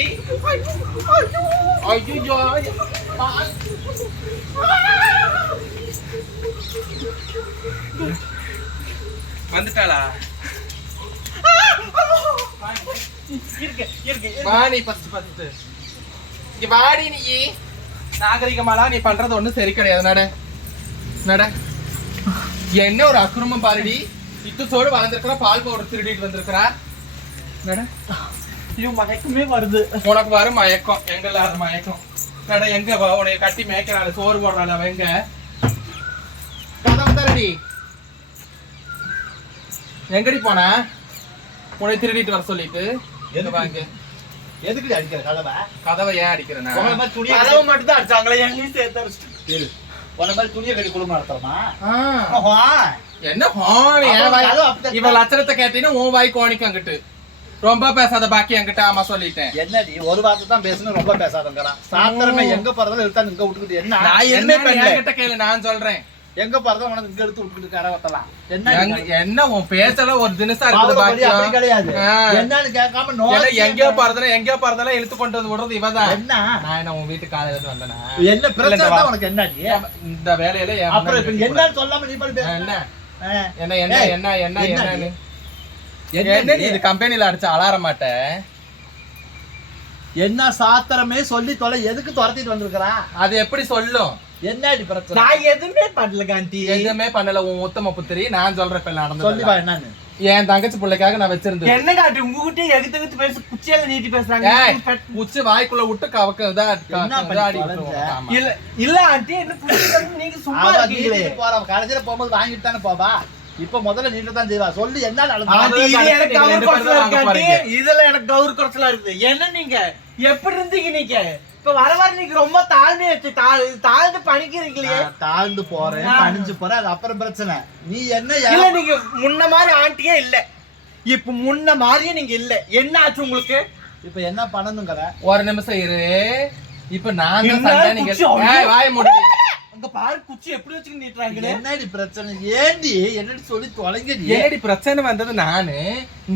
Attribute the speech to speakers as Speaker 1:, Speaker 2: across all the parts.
Speaker 1: வந்துட்டடி ஐயோ வந்துட்டாளா
Speaker 2: இருக்கு. இருக்கு
Speaker 1: வாடி ஃபர்ஸ்ட் ஃபர்ஸ்ட் இங்க வாடி நீ. நாகரிகமாலா நீ பண்றது ஒண்ணும் சரி கிடையாது. நட. நட. என்ன ஒரு அக்குரமம் பாருடி. இத்துச்சோடு வளர்ந்துருக்கிறா பால் பவுடர் திருடிட்டு வந்திருக்கிறா. நட.
Speaker 2: ஐயோ மயக்கமே வருது.
Speaker 1: உனக்கு வரும் மயக்கம். எங்க இல்லாத மயக்கம். நட எங்க வா? உனைய கட்டி மேய்க்கிறாள் சோறு போடுறாள் அவ எங்க? கதவு தரடி எங்கடி போன? உன்னை திருடிட்டு வர சொல்லிட்டு. எங்க வாங்க
Speaker 3: எதுக்கு அடிக்கிற கதவை?
Speaker 1: கதவை ஏன் அடிக்கிறேன்
Speaker 3: உங்களை மாதிரி துணியை
Speaker 2: கதவு மட்டும் தான் அடிச்சாங்களே எங்கேயும் சேர்த்து அடிச்சிட்டு.
Speaker 3: மாதிரி துணியை கட்டி குடும்பம் நடத்துறமா.
Speaker 1: என்ன ஹான் இவன் லட்சணத்தை கேட்டீங்கன்னா உன் வாய் கோணிக்கு அங்கிட்டு. ரொம்ப பேசாத பாக்கி என்கிட்ட ஆமா சொல்லிட்டேன்.
Speaker 3: என்னடி ஒரு வார்த்தை தான் பேசணும் ரொம்ப பேசாதங்கிறான் சாத்திரமே எங்க போறதால எடுத்தா இங்க விட்டுக்கிட்டு என்ன?
Speaker 2: நான்
Speaker 1: என்ன என்கிட்ட கேளு நான் சொல்றேன்.
Speaker 3: எங்க போறதா உனக்கு இங்க எடுத்து விட்டுக்கிட்டு கரை என்ன
Speaker 1: எங்க- என்ன உன் பேச்சல ஒரு தினசா இருக்குது
Speaker 3: அப்படி
Speaker 1: பாக்கியம்
Speaker 3: கிடையாது. என்னன்னு கேட்காம நோக்கி
Speaker 1: எங்கேயோ போறதுல எங்கேயோ போறதுல இழுத்து கொண்டு வந்து விடுறது இவதான்
Speaker 3: என்ன?
Speaker 1: நான் என்ன உன் வீட்டுக்கு காலையில இருந்து வந்தேனா?
Speaker 3: என்ன பிரச்சனை தான் உனக்கு என்னடி?
Speaker 1: இந்த வேலையில
Speaker 3: அப்புறம் என்னன்னு சொல்லாம நீ பண்ணி
Speaker 1: என்ன? என்ன என்ன என்ன என்ன
Speaker 3: என்ன என்ன
Speaker 1: என்ன இது கம்பெனில அடிச்சு அலார மாட்ட?
Speaker 3: என்ன சாத்திரமே சொல்லி தொலை எதுக்கு துரத்திட்டு வந்திருக்கிறா?
Speaker 1: அது எப்படி சொல்லும்?
Speaker 3: என்னடி பிரச்சனை?
Speaker 2: நான் எதுவுமே பண்ணல காந்தி.
Speaker 1: எதுவுமே பண்ணல உன் உத்தம புத்திரி. நான் சொல்றேன் இப்ப
Speaker 3: சொல்லி என்னன்னு?
Speaker 1: என் தங்கச்சி பிள்ளைக்காக நான் வச்சிருந்தேன்
Speaker 2: என்ன காட்டி உங்ககிட்ட எகுத்து எகுத்து பேச குச்சியால நீட்டி பேசுறாங்க?
Speaker 1: உச்சி வாய்க்குள்ள விட்டு கவக்க
Speaker 3: என்ன.
Speaker 2: இல்ல இல்ல ஆண்டி என்ன நீங்க சும்மா இருக்கீங்களே
Speaker 3: நீட்டிட்டு போறா கடைசியில போகும்போது வாங்கிட்டு தானே போவா? இப்ப முதல்ல நீட்டு தான் செய்வா. சொல்லி என்ன நடந்தது?
Speaker 1: நீங்க.
Speaker 2: இதுல எனக்கு கவுர் குறைச்சலா இருக்குது. என்ன நீங்க? எப்படி இருந்தீங்க நீங்க? இப்ப வர வர நீங்க ரொம்ப தாழ்மையாச்சு தாழ் தாழ்ந்து பணிக்கிறீங்களே.
Speaker 3: தாழ்ந்து போறேன். பணிஞ்சு போறேன் அது அப்புறம் பிரச்சனை. நீ என்ன
Speaker 2: இல்ல நீங்க முன்ன மாதிரி ஆண்டியே இல்ல. இப்ப முன்ன மாதிரியே நீங்க இல்ல. என்ன ஆச்சு உங்களுக்கு?
Speaker 3: இப்ப என்ன பண்ணணுங்கிற?
Speaker 1: ஒரு நிமிஷம் இரு. இப்ப நான் சண்டை நீங்க வாய மூடி
Speaker 2: அங்க பாரு குச்சி எப்படி வச்சுக்க நீட்டுறாங்களே.
Speaker 3: என்னடி பிரச்சனை? ஏண்டி? என்னடி சொல்லி தொலைங்கடி
Speaker 1: ஏடி பிரச்சனை வந்தது நானு?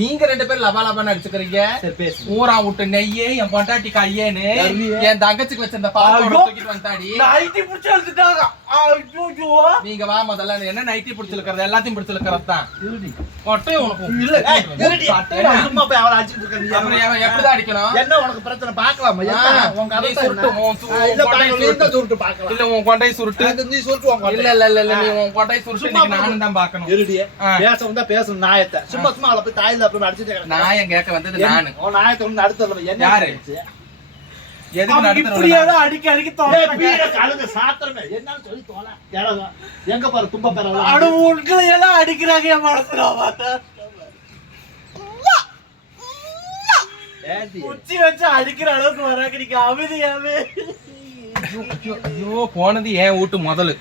Speaker 1: நீங்க ரெண்டு பேரும் லபா லபான்னு அடிச்சுக்கிறீங்க. ஊரா விட்டு நெய்யே என் பொண்டாட்டி கையேன்னு? என் தங்கச்சிக்கு வச்சிருந்த பால். தூக்கிட்டு வந்தாடி
Speaker 2: நைட்டி பிடிச்சி அழுத்துட்டாங்க.
Speaker 1: நீங்க வா முதல்ல என்ன நைட்டி பிடிச்சிருக்கிறது எல்லாத்தையும் பிடிச்சிருக்கிறது தான் ஒட்டையும் உனக்கு
Speaker 2: இல்ல
Speaker 3: சும்மா போய் அவளை அடிச்சிட்டு இருக்க நீ.
Speaker 1: அப்புறம் எவன் எப்படிதான் அடிக்கணும்
Speaker 3: என்ன உனக்கு பிரச்சனை
Speaker 1: நீ சுருட்டு. சுருட்டு.
Speaker 3: பார்க்கலாம்.
Speaker 1: இல்ல உன் கொண்டை சுருட்டு
Speaker 3: அது நீ சுருட்டு உன்.
Speaker 1: இல்ல இல்ல இல்ல நீ உன் கொண்டை சுருட்டு நானும் தான் பாக்கணும்
Speaker 3: இருடி.
Speaker 1: ஆ.
Speaker 3: பேச வந்தா பேசணும் நாயத்தை. சும்மா சும்மா அவளை போய் தாயில போய் அடிச்சிட்டு.
Speaker 1: நாயம் கேட்க வந்தது நானு
Speaker 3: உன் நாயத்தை ஒண்ணு என்ன
Speaker 1: யாரு?
Speaker 3: ஆச்சு?
Speaker 1: எதுக்கு
Speaker 2: அவங்க
Speaker 1: நடுத்தரவுல
Speaker 2: இப்படியேதான் அடிக்க அடிக்க
Speaker 3: கழுகு சாத்திரமே. என்னன்னு சொல்லி தொலை. கிழவன். எங்க பாரு தும்ப பெற
Speaker 2: அட உங்களை எல்லாம் அடிக்கிறாங்க என் மனசுல? குச்சி வச்சு அடிக்கிற அளவுக்கு வராங்க நீங்க அமைதியாவே
Speaker 1: ஐயோ போனது ஏன் வீட்டு முதலு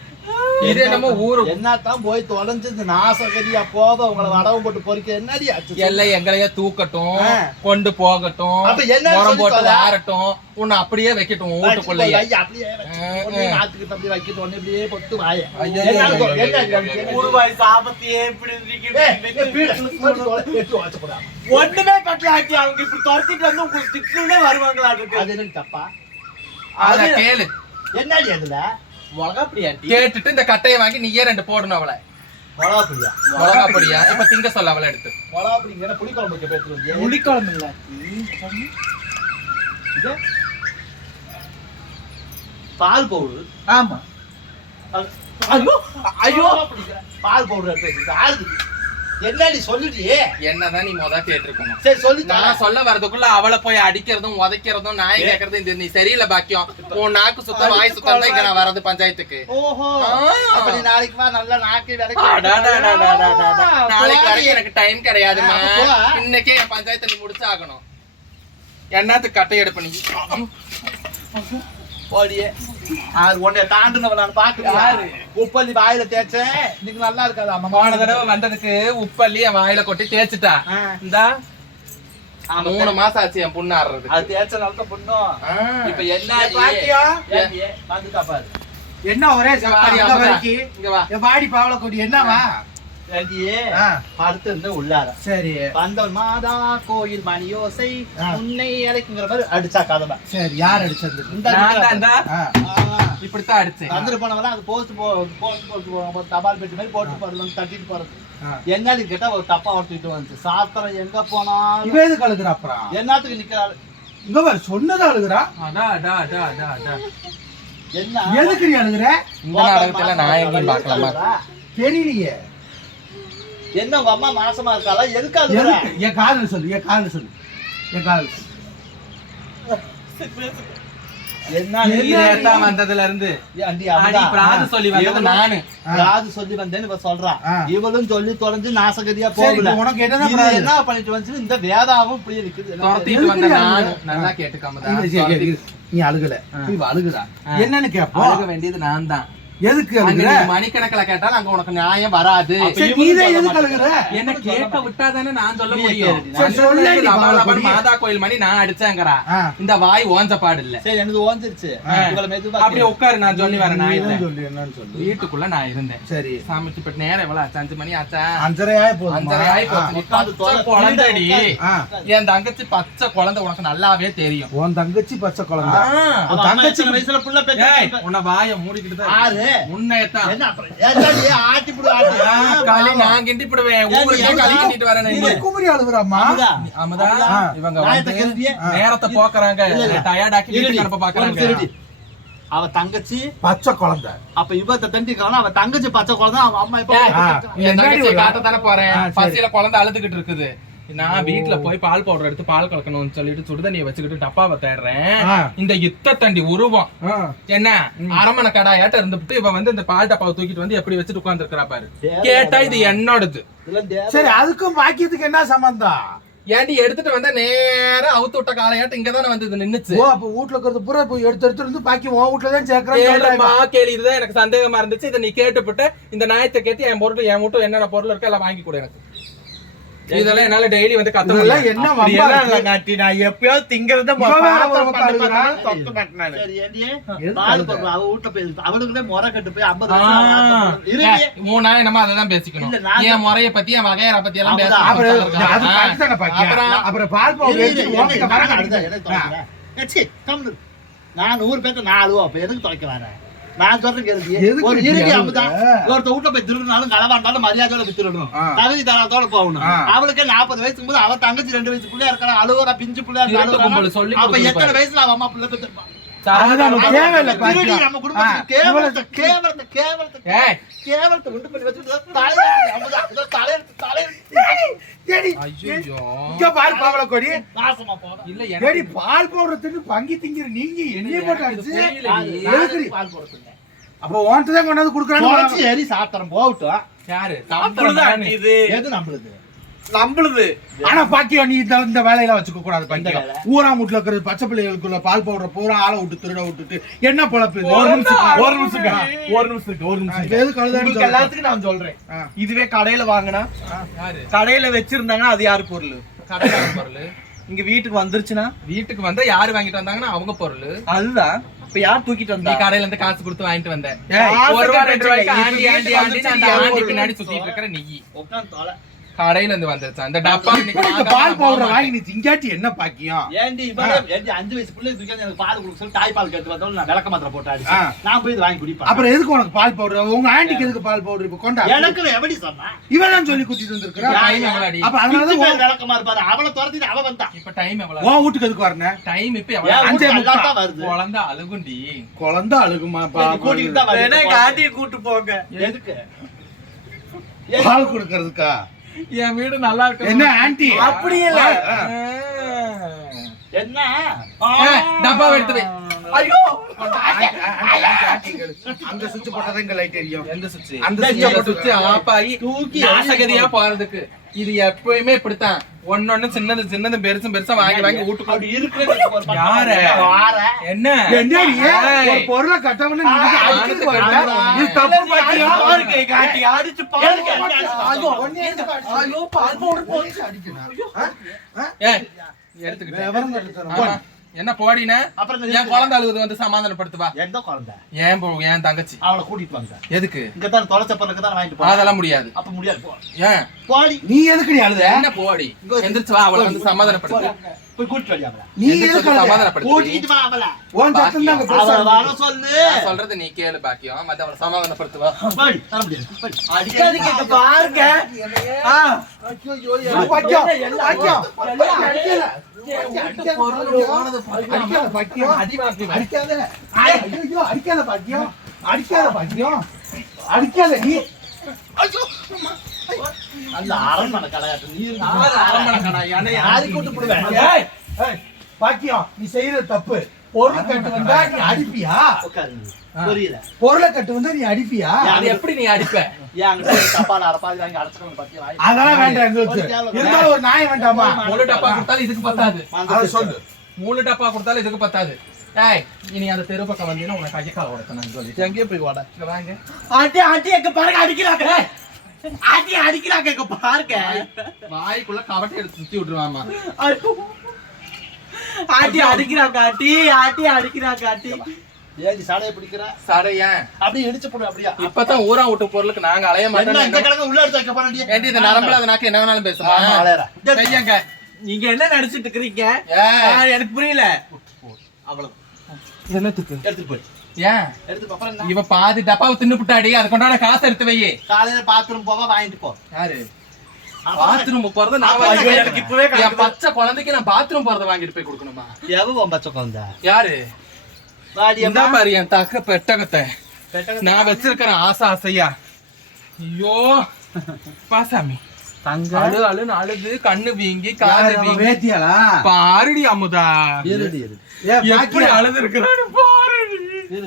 Speaker 1: இது என்னமோ ஊரு.
Speaker 3: என்னத்தான் போய் தொலைஞ்சு இந்த நாசகரியா போத உங்களை வடவும் போட்டு பொறிக்க என்னடி
Speaker 1: எல்லாம் எங்களையே தூக்கட்டும். கொண்டு போகட்டும்
Speaker 3: அப்ப என்ன
Speaker 1: உரம் போட்டு? ஆறட்டும் உன்னை அப்படியே வைக்கட்டும் வீட்டுக்குள்ளேயே.
Speaker 3: ஐயா, அப்படியே நாத்துக்கிட்ட அப்படியே வைக்கிட்டு ஒண்ணு இப்படியே பொத்து வாய.
Speaker 2: சாபத்தையே இப்படி. ஒண்ணுமே ஆக்கி அவங்க இப்படி துரத்திட்டு வந்து உங்களுக்கு திட்டுனே வருவாங்களா இருக்கு
Speaker 3: அது என்னடி தப்பா?
Speaker 1: அத
Speaker 2: அது-
Speaker 1: கேளு.
Speaker 3: என்னடி அதுல?
Speaker 2: மிளகா
Speaker 1: கேட்டுட்டு இந்த கட்டையை வாங்கி நீயே ரெண்டு போடணும் அவளை.
Speaker 3: மிளகா
Speaker 1: மிளகா பொடியா இப்ப திங்க சொல்ல அவளை எடுத்து.
Speaker 3: மிளகா புளிங்கிற புளிக்குழம்பு வைக்க பேசுறது இது பால் பவுடர்.
Speaker 2: ஆமா. ஐயோ! ஐயோ
Speaker 3: பால் பவுடர் எடுத்து ஆளுக்கு என்னடி சொல்லுடி
Speaker 1: என்னதான் நீ முத கேட்டிருக்கணும்.
Speaker 3: சரி சொல்லி
Speaker 1: நான் சொல்ல வரதுக்குள்ள அவளை போய் அடிக்கிறதும் உதைக்கிறதும் நாய் கேக்குறதும் இது நீ சரியில்லை பாக்கியம். உன் நாக்கு சுத்தம் வாய் சுத்தம் தான் இங்க நான் வரது பஞ்சாயத்துக்கு.
Speaker 3: ஓஹோ.
Speaker 1: ஆ.
Speaker 3: அப்ப நீ நாளைக்கு வா நல்லா நாக்கி.
Speaker 1: நாளைக்கு வரைக்கும் எனக்கு டைம் கிடையாதுமா. இன்னைக்கே என் பஞ்சாயத்தை நீ முடிச்சாகணும். என்னத்துக்கு கட்டை எடுப்ப நீ?
Speaker 3: ஓடியே அது உன்னை தாண்டுனவன் நான் பாக்குறேன்? உப்பள்ளி வாயில தேய்ச்சேன் நீங்க நல்லா இருக்காது அம்மா?
Speaker 1: போன தடவை வந்ததுக்கு உப்பள்ளி என் வாயில கொட்டி தேய்ச்சிட்டா. இந்தா. மூணு மாசம் ஆச்சு என் புண்ணு ஆடுறது
Speaker 3: அது தேய்ச்ச நல்ல பொண்ணும் இப்ப என்ன
Speaker 2: பாத்தியா?
Speaker 3: வந்துட்டா பாரு.
Speaker 2: என்ன ஒரே
Speaker 1: வாடி
Speaker 2: பாவல கொடி என்னவா
Speaker 3: படுத்து இருந்து உள்ளார.
Speaker 4: சரி.
Speaker 3: வந்தவன் மாதா கோயில் மணியோசை. உன்னை அழைக்குங்கிற மாதிரி அடிச்சா கதை
Speaker 4: சரி யார் அடிச்சது?
Speaker 3: இந்த
Speaker 1: நான் தான் இந்தா
Speaker 4: ஆ,
Speaker 1: இப்படித்தான் அடிச்சேன்.
Speaker 3: வந்துட்டு போனவங்க அது போஸ்ட் போஸ்ட் போட்டு தபால் பெட்டி மாதிரி போட்டு போறது தட்டிட்டு போறது. என்னன்னு கேட்டா ஒரு தப்பா ஒருத்திட்டு வந்துச்சு. சாத்திரம் எங்க போனாலும்
Speaker 4: இவன் எதுக்கு அழுகுறா அப்புறம்?
Speaker 3: என்னத்துக்கு நிக்கிறாரு?
Speaker 4: இங்க சொன்னதா அழுகுறா.
Speaker 1: அடா, அடா, அடா, அடா, அடா.
Speaker 3: என்ன?
Speaker 4: எதுக்கு நீ அழுகுற?
Speaker 1: இந்த நாடகத்துல நான் எங்கேயும் பார்க்கலாமா
Speaker 4: தெரியலையே.
Speaker 3: என்ன உங்க அம்மா மாசமா இருக்காளா? எதுக்கு அழுகுற?
Speaker 4: எதுக்கு? என் காதல் சொல்லு என் காதல் சொல்லு. என் சொல்லு.
Speaker 3: என்ன
Speaker 1: வந்ததுல இருந்து? பிராது சொல்லி வந்தது நானு.
Speaker 3: ராது சொல்லி வந்தேன்னு இவ சொல்றா.
Speaker 4: ஆ.
Speaker 3: இவளும் சொல்லி தொலைஞ்சு நாசகதியா போகல.
Speaker 4: இப்ப உனக்கு பிராது?
Speaker 3: என்ன பண்ணிட்டு வந்து இந்த வேதாவும் இப்படியே நிக்குது?
Speaker 1: நல்லா கேட்டுக்காம.
Speaker 4: நீ அழுகல.
Speaker 1: ஆ.
Speaker 4: என்னன்னு
Speaker 1: அழுக வேண்டியது நான் தான்
Speaker 4: எதுக்கு
Speaker 1: மணிக்கணக்கில் கேட்டாலும் அங்க உனக்கு நியாயம் வராது? என்ன கேட்க விட்டாதானே நான் சொல்ல முடியும். மாதா கோயில் மணி நான் அடிச்சேங்கிறா. இந்த வாய் ஓஞ்ச பாடு இல்ல
Speaker 3: சரி எனக்கு ஓஞ்சிருச்சு.
Speaker 1: அப்படியே உட்காரு நான் சொல்லி வரேன் நான்
Speaker 4: சொல்லு என்னன்னு சொல்லு.
Speaker 1: வீட்டுக்குள்ள நான் இருந்தேன்.
Speaker 4: சரி.
Speaker 1: சாமிச்சு இப்ப நேரம் எவ்வளவு ஆச்சு? அஞ்சு மணி ஆச்சா?
Speaker 4: அஞ்சரை ஆயி போதுமா?
Speaker 1: அஞ்சரை பச்சை
Speaker 3: தொலை.
Speaker 1: குழந்தைடி. என் தங்கச்சி பச்சை குழந்தை உனக்கு நல்லாவே தெரியும்.
Speaker 4: உன் தங்கச்சி பச்சை குழந்தை. தங்கச்சி-
Speaker 3: வயசுல புள்ள
Speaker 1: உன்னை வாயை மூடிக்கிட்டு தான்
Speaker 3: ஆட்டி
Speaker 1: நான் கிண்டி போடுவேன். ஊருக்கே
Speaker 3: ஏன்
Speaker 1: களி
Speaker 3: நீ
Speaker 1: கிண்டிட்டு வரேன்.
Speaker 4: குமரி.
Speaker 1: இவங்க. நேரத்தை போக்குறாங்க.
Speaker 3: இருடி,
Speaker 1: வீட்டுக்கு அனுப்ப பாக்குறாங்க.
Speaker 3: அவ தங்கச்சி
Speaker 4: பச்சை குழந்தை.
Speaker 3: அப்ப இவ தண்டிக்கான அவ தங்கச்சி பச்சை குழந்தை அவ அம்மா இப்ப
Speaker 1: தங்கச்சியை
Speaker 4: என்னடி
Speaker 1: காட்டத்தானே போறேன். பசியில குழந்தை அழுதுகிட்டு இருக்குது. நான் வீட்டுல போய் பால் பவுடர் எடுத்து பால் கலக்கணும்னு சொல்லிட்டு சுடுதண்ணியை வச்சுக்கிட்டு டப்பாவை தேடுறேன். இந்த யுத்த தண்டி உருவம். என்ன? அரமண கடாயாட்ட இருந்துட்டு இவ வந்து இந்த பால் டப்பாவை தூக்கிட்டு வந்து எப்படி வச்சுட்டு உட்கார்ந்து பாரு.
Speaker 3: தேவை
Speaker 1: கேட்டா இது என்னோடது.
Speaker 4: சரி அதுக்கும் பாக்கியத்துக்கு என்ன சம்பந்தம்?
Speaker 1: ஏன்டி எடுத்துட்டு வந்தா நேரா அவுத்து விட்ட காலையாட்ட இங்கதானே வந்து இது நின்னுச்சு.
Speaker 4: ஓ அப்ப வீட்ல இருக்கிறது பூரா போய் எடுத்து எடுத்து இருந்து பாக்கி உன் வீட்ல தான் சொல்றாங்க.
Speaker 1: கேள்வி இதுதான் எனக்கு சந்தேகமா இருந்துச்சு. இதை நீ கேட்டுப்பட்டு இந்த நியாயத்தை கேட்டு என் பொருள் என் மட்டும் என்னென்ன பொருள் இருக்கு எல்லாம் வாங்கி கொடு எனக்கு. இதெல்லாம் என்னால டெய்லி வந்து கத்த
Speaker 4: இதெல்லாம்
Speaker 1: முடியாது.
Speaker 4: என்ன வம்பா
Speaker 3: காட்டி, நான் எப்பயோ திங்கிறத பால் அவ வீட்டுல போய் அவளுக்குள்ளே முறை கட்டு போய் 50
Speaker 1: ஆ.
Speaker 3: வருஷம் ஆகுது. இருடி.
Speaker 1: ஏய், மூணு என்னமோ அதை தான் பேசிக்கணும் என் முறைய பத்தி என் வகையற பத்தி எல்லாம்.
Speaker 4: அப்புறம் அது
Speaker 1: ஆ.
Speaker 4: கரெக்ட் தானே பாக்கியம்
Speaker 1: அப்புறம்
Speaker 4: பால்
Speaker 3: கம்முனு. நான் நூறு பேர்த்த நான் அழுவோம் அப்ப எதுக்கு தொலைக்க வரேன் நான் சொல்றேன் ஒரு இறுதி ஒருத்த வீட்டுல போய் திருடினாலும் களவாண்டாலும் மரியாதையோட போய் திருடணும். தகுதி தராதோட போகணும். அவளுக்கு நாற்பது வயசுக்கு போது அவ தங்கச்சி ரெண்டு வயசு பிள்ளையா இருக்கா அழுவுறா பிஞ்சு பிள்ளையா இருக்கா, அப்ப எத்தனை. வயசுல அவ அம்மா பிள்ளை பெற்றிருப்பா இதோ
Speaker 4: பால் பவுடர் பங்கி திங்கிற நீங்க என்னைய போட்டு
Speaker 1: இது?
Speaker 3: பால் போடுறதுங்க
Speaker 4: அப்ப உன்கிட்ட தான் கொண்டாந்து குடுக்குறாங்க
Speaker 3: ஏறி சாத்திரம் போகட்டும்.
Speaker 1: யாரு? சாப்பிடுறது நானு.
Speaker 3: எது நம்மளுது
Speaker 1: நம்பளுது
Speaker 4: ஆனா பாக்கியம் நீ இந்த இந்த வேலையில வச்சுக்க கூடாது
Speaker 3: வேலை?
Speaker 4: ஊரா வீட்டுல இருக்கிற பச்சை பிள்ளைகளுக்குள்ள பால் பவுடர் பூரா ஆளை விட்டு திருட விட்டுட்டு என்ன பொழப்பு இது? ஒரு நிமிஷம் ஒரு நிமிஷம்
Speaker 2: ஒரு நிமிஷம் இருக்கு, ஒரு நிமிஷம். எல்லாத்துக்கும் நான் சொல்றேன். இதுவே கடையில வாங்கினா
Speaker 1: யாரு?
Speaker 2: கடையில வச்சிருந்தாங்கன்னா அது யாரு பொருள்?
Speaker 1: கடைக்கார பொருள்?
Speaker 2: இங்க வீட்டுக்கு வந்துருச்சுன்னா?
Speaker 1: வீட்டுக்கு வந்தா யாரு வாங்கிட்டு வந்தாங்கன்னா அவங்க பொருள்.
Speaker 2: அதுதான். இப்ப யார் தூக்கிட்டு
Speaker 1: நீ
Speaker 2: வந்தா
Speaker 1: கடையில இருந்து காசு கொடுத்து வாங்கிட்டு வந்த.
Speaker 4: ஏய்,
Speaker 2: காசு
Speaker 1: ஒரு ரூபா ரெண்டு ரூபாய்க்கு
Speaker 2: இப்ப
Speaker 1: ஆண்டி
Speaker 2: வீட்டுக்கு
Speaker 1: ஆண்டி ஆண்டி
Speaker 2: வந்துச்சு,
Speaker 1: அந்த
Speaker 2: யார்
Speaker 1: ஆண்டி
Speaker 2: பொருள்?
Speaker 1: பின்னாடி சுத்திட்டு இருக்கிற நீ.
Speaker 3: உட்காந்து தொலை.
Speaker 1: கடையில இருந்து வந்துருச்சு. அந்த டப்பா
Speaker 4: இந்த பால் பவுடர் வாங்கி நீ திங்காட்டி என்ன பாக்கியம்?
Speaker 3: ஏண்டி அஞ்சு வயசு பிள்ளை தூக்கி எனக்கு பால் கொடுக்க சொல்லி தாய் பால் கேட்டு வந்தோம் நான் விளக்க மாத்திரை போட்டு அடிச்சு
Speaker 4: ஆ.
Speaker 3: நான் போய் வாங்கி குடிப்பேன்.
Speaker 4: அப்புறம் எதுக்கு உனக்கு பால் பவுடர் உங்க ஆண்டிக்கு எதுக்கு பால் பவுடர் இப்ப கொண்டா
Speaker 3: எனக்கு எப்படி சொன்னா?
Speaker 4: இவன் தான் சொல்லி குத்திட்டு வந்திருக்கிறா.
Speaker 1: டைம் எவ்வளவு
Speaker 4: அப்ப
Speaker 3: பேர் விளக்கமா இருப்பாரு. அவளை துரத்திட்டு அவ வந்தா.
Speaker 1: இப்ப டைம் எவ்வளவு
Speaker 4: உன் வீட்டுக்கு எதுக்கு வரணும்
Speaker 1: டைம் இப்ப
Speaker 4: அஞ்சே
Speaker 3: வீட்டுக்கு
Speaker 4: முக்கா.
Speaker 3: நல்லா தான் வருது.
Speaker 1: குழந்தை அழுகுண்டி.
Speaker 4: குழந்தை அழுகுமா
Speaker 3: நீ கூட்டிட்டு தான்
Speaker 2: ஆண்டியை கூட்டு போங்க.
Speaker 3: எதுக்கு?
Speaker 4: பால் கொடுக்கறதுக்கா?
Speaker 1: என் வீடு நல்லா இருக்கு
Speaker 4: என்ன ஆன்டி
Speaker 2: அப்படி இல்ல.
Speaker 4: ஆ.
Speaker 3: என்ன?
Speaker 1: டப்பா எடுத்து
Speaker 2: ஐயோ.
Speaker 4: அந்த சுவிட்ச் போட்டாதான் இங்க லைட் எரியும்?
Speaker 1: எந்த சுவிட்ச்?
Speaker 4: அந்த
Speaker 1: சுவிட்ச் ஆஃப் ஆகி
Speaker 3: தூக்கி
Speaker 1: நாசகதியா போறதுக்கு. இது எப்பயுமே இப்படித்தான். ஒன்னொன்னு சின்னது சின்னது பெருசும் பெருசா வாங்கி வாங்கி வீட்டுக்கு யாரு?
Speaker 3: வார
Speaker 1: என்ன.
Speaker 4: ஒரு பொருளை கட்டவன
Speaker 1: எடுத்துக்கிட்டேன். என்ன போடின?
Speaker 4: அப்புறம்
Speaker 1: என் குழந்தை அழுகுது வந்து சமாதானப்படுத்துவா?
Speaker 4: எந்த குழந்தை?
Speaker 1: ஏன் போ என் தங்கச்சி.
Speaker 4: அவளை கூட்டிட்டு வாங்க.
Speaker 1: எதுக்கு?
Speaker 4: இங்க தான் தொலைச்ச பிறகு தான் வாங்கிட்டு
Speaker 1: அதெல்லாம் முடியாது.
Speaker 4: அப்ப முடியாது போ.
Speaker 1: ஏன்?
Speaker 4: போடி. நீ எதுக்கு நீ அழுத?
Speaker 1: என்ன போடி? எந்திரிச்சு வா அவளை வந்து சமாதானப்படுத்து.
Speaker 4: போய் கூட்டிட்டு
Speaker 1: நீ
Speaker 4: கூட்டிட்டு வா அவளை.
Speaker 3: உன் சத்தம் தாங்க
Speaker 4: அவளை வர சொல்லு.
Speaker 1: நான் சொல்றது நீ கேளு பாக்கியம். மத்த அவளை சமாதானப்படுத்துவா.
Speaker 4: தர முடியாது.
Speaker 2: பாருங்க. ஆ.
Speaker 4: அடிக்கல. அடிக்காத பாக்கியம். அடிக்காத. ஐயோ, அடிக்காத. பாக்கியம். அடிக்காத. பாக்கியம். அடிக்காத நீ. அந்த அரண்மனை கலையாட்டு நீ யாருக்கு விட்டு போடுவேன். ஏய், ஏய், பாக்கியம் நீ செய்யறது தப்பு. பொருள் கட்டு வந்தா நீ அடிப்பியா?
Speaker 3: புரியல
Speaker 4: பொருளை கட்டு வந்தா நீ அடிப்பியா?
Speaker 1: அது எப்படி நீ அடிப்ப?
Speaker 4: அதெல்லாம் வேண்டாம் எங்களுக்கு இருந்தாலும் ஒரு நாயம் வேண்டாமா?
Speaker 1: மூணு டப்பா கொடுத்தாலும் இதுக்கு பத்தாது.
Speaker 4: அதை சொல்லு.
Speaker 1: மூணு டப்பா கொடுத்தாலும் இதுக்கு பத்தாது. ஏய் இனி அந்த தெரு பக்கம் வந்தீங்கன்னா உனக்கு கையக்கால உடத்த நான் சொல்லி
Speaker 3: எங்கேயும் போய் வாட
Speaker 1: இங்க வாங்க.
Speaker 2: ஆண்டி ஆண்டி எங்க பாருங்க அடிக்கிறாங்க. ஆண்டி அடிக்கிறாங்க எங்க பாருங்க.
Speaker 1: வாய்க்குள்ள கவட்டை எடுத்து சுத்தி விட்டுருவாமா.
Speaker 2: ஆண்டி அடிக்கிறாங்க ஆண்டி அடிக்கிறாங்க ஆண்டி
Speaker 3: ஏஞ்சி சாடையை பிடிக்கிற?
Speaker 1: ஏன்?
Speaker 3: அப்படியே இடிச்சு போடு அப்படியா.
Speaker 1: இப்பதான் ஊரா விட்டு பொருளுக்கு நாங்க அலைய
Speaker 3: என்ன இந்த
Speaker 1: மாட்டோம்
Speaker 3: கிழக்கு உள்ள எடுத்து வைக்க போறேன்
Speaker 1: ஏண்டி இந்த நரம்புல நாக்கு என்ன வேணாலும். கையங்க
Speaker 2: நீங்க என்ன நடிச்சிட்டு இருக்கிறீங்க? எனக்கு புரியல.
Speaker 3: அவ்வளவு
Speaker 1: என்னத்துக்கு?
Speaker 3: எடுத்துட்டு போய்
Speaker 1: ஏன்
Speaker 3: என்ன?
Speaker 1: இவ பாதி டப்பாவை தின்னு புட்டாடி அது கொண்டாட காசு எடுத்து வை
Speaker 3: காலையில பாத்ரூம் போவா வாங்கிட்டு போ.
Speaker 1: யாரு? பாத்ரூம் போறத நான்
Speaker 2: எனக்கு இப்பவே
Speaker 1: என் பச்சை குழந்தைக்கு நான் பாத்ரூம் போறத வாங்கிட்டு போய் கொடுக்கணுமா?
Speaker 3: பச்சை குழந்தை?
Speaker 1: யாரு? மாதிரி என் தக்க பெட்டகத்தை. நான் வச்சிருக்கிறேன் ஆசை ஆசையா? ஐயோ. பாசாமி
Speaker 3: தங்க.
Speaker 1: அழு அழுன்னு அழுது கண்ணு வீங்கி காது வீங்கி. பாருடி அமுதா. எப்படி அழுது இருக்கிறான்னு
Speaker 3: இரு,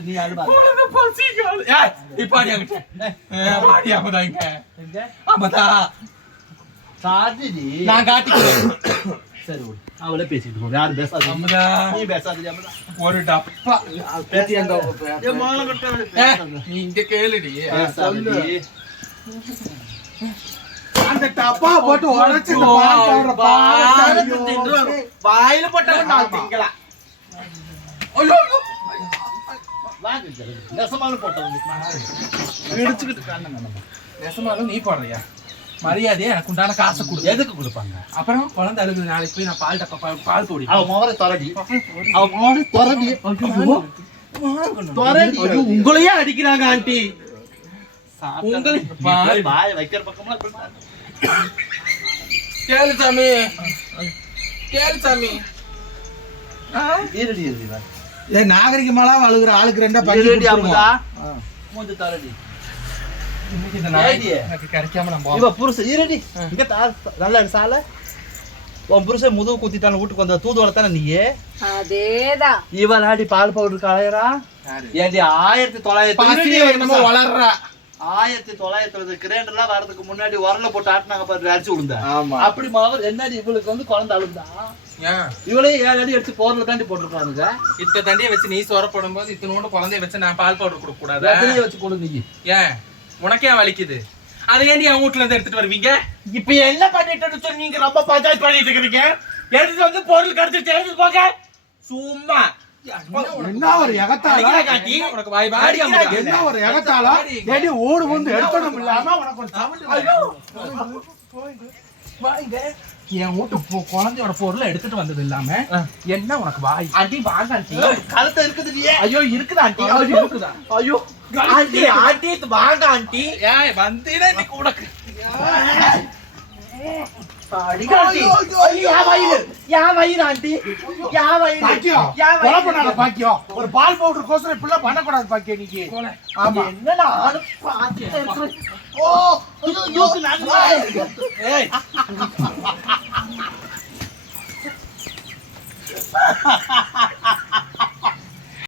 Speaker 3: நீ அழுபா
Speaker 1: உனது பசிக்காது. ஏய், இப்பாடி அங்கிட்ட. ஏய், வாடி அமுதா இங்க. அமுதா,
Speaker 3: சாதிடி
Speaker 1: நான் காட்டிக்கிறேன்.
Speaker 3: சரி விடு. அவளே பேசிட்டு போ யாரும் பேசாத
Speaker 1: அமுதா,
Speaker 3: நீ பேசாதடி அமுதா
Speaker 1: ஒரு டப்பா.
Speaker 3: பேசி அந்த ஏ மோளம்
Speaker 1: ஏய், நீ இங்க கேளுடி.
Speaker 3: பேசாதடி
Speaker 4: அந்த டப்பா போட்டு உடைச்சு.
Speaker 2: வாயில போட்டவன் நான் திங்கலாம்
Speaker 1: ஐயோ,
Speaker 3: போட்டவங்க
Speaker 1: நெசமாலும் நீ போடுறியா? மரியாதையா எனக்கு உண்டான காசை கொடு.
Speaker 3: எதுக்கு கொடுப்பாங்க?
Speaker 1: அப்புறம் குழந்தை அழுகுது நாளைக்கு போய் நான் பால் பால் பால் தோடி
Speaker 3: அவ மோரை தொரடி. அவ மோரை தொரடி. தொரடி.
Speaker 2: உங்களையே அடிக்கிறாங்க ஆண்டி.
Speaker 1: உங்களுக்கு
Speaker 3: வாய் வைக்கிற பக்கம்லாம்.
Speaker 1: கேளு சாமி. கேளு சாமி.
Speaker 4: ஏ நாகரிகமாலாம் அழுகுற ஆளுக்கு ரெண்டா
Speaker 3: அமுதா
Speaker 4: கொடுத்துருவோம்.
Speaker 3: மூஞ்சி தொரடி
Speaker 1: இன்னைக்கு இந்த நாய்
Speaker 3: ஏடியே.
Speaker 1: எனக்கு கிடைக்காம நான் போறேன்
Speaker 3: இவ புருஷன் இருடி இங்க தா- நல்லா இரு சாலை. உன் புருஷன் முதுகு குத்திட்டான வீட்டுக்கு வந்த தூதுவளை தானே நீயே?
Speaker 5: அதேதான்.
Speaker 3: பால் பவுடருக்கு அலையறா?
Speaker 1: யாரு?
Speaker 3: ஏண்டி ஆயிரத்தி தொள்ளாயிரத்தி
Speaker 1: வளர்றா.
Speaker 3: ஆயிரத்தி தொள்ளாயிரத்தி கிரேண்டர் எல்லாம் வரதுக்கு முன்னாடி உரல போட்டு ஆட்டினாங்க பாரு அடிச்சு விழுந்தா
Speaker 4: ஆமா.
Speaker 3: அப்படி மகள் என்னடி இவளுக்கு வந்து குழந்தை அழுந்தா?
Speaker 1: ஏன்
Speaker 3: இவளே ஏழு அடி எடுத்து போர்ல தாண்டி போட்டுருக்கானுங்க
Speaker 1: இத்த தண்டியை வச்சு நீ சோற போடும்போது இத்தனோட குழந்தைய வச்சு நான் பால் பவுடர் கொடுக்க கூடாது?
Speaker 3: வச்சு நீ.
Speaker 1: ஏன் உனக்கே வலிக்குது. அதை ஏன்டி என் வீட்டுல இருந்து எடுத்துட்டு வருவீங்க?
Speaker 2: இப்ப என்ன பண்ணிட்டு சொல்லி நீங்க ரொம்ப பஞ்சாயத்து பண்ணிட்டு இருக்கிறீங்க? எடுத்துட்டு வந்து பொருள் கடத்திட்டு எடுத்துட்டு போங்க. சும்மா.
Speaker 4: என்ன ஒரு
Speaker 2: ஆண்டி.
Speaker 1: உனக்கு வாய்.
Speaker 4: என்ன ஒரு எகத்தாளா ஏடி ஓடு வந்து எடுக்கணும் இல்லாம உனக்கு ஒரு.
Speaker 1: என் வீட்டு பொ- குழந்தையோட பொருளை எடுத்துட்டு வந்தது இல்லாம என்ன உனக்கு வாய்?
Speaker 2: ஆண்டி வாங்க ஆண்டி.
Speaker 3: கழுத்தை இருக்குது
Speaker 2: ஐயோ இருக்குதா ஆண்டி? ஐயோ
Speaker 1: இருக்குதா?
Speaker 2: ஐயோ. ஆண்டி ஆண்டி வாங்க ஆண்டி.
Speaker 1: ஏய் வந்தீனா இன்னைக்கு உனக்கு
Speaker 4: ஒரு பால் பவுடர் கோசரம் பண்ணக்கூடாது பாக்கியம் நீங்க ஆமா
Speaker 2: என்ன நானும் பார்த்துட்டு இருக்கிறேன்.
Speaker 3: ஓ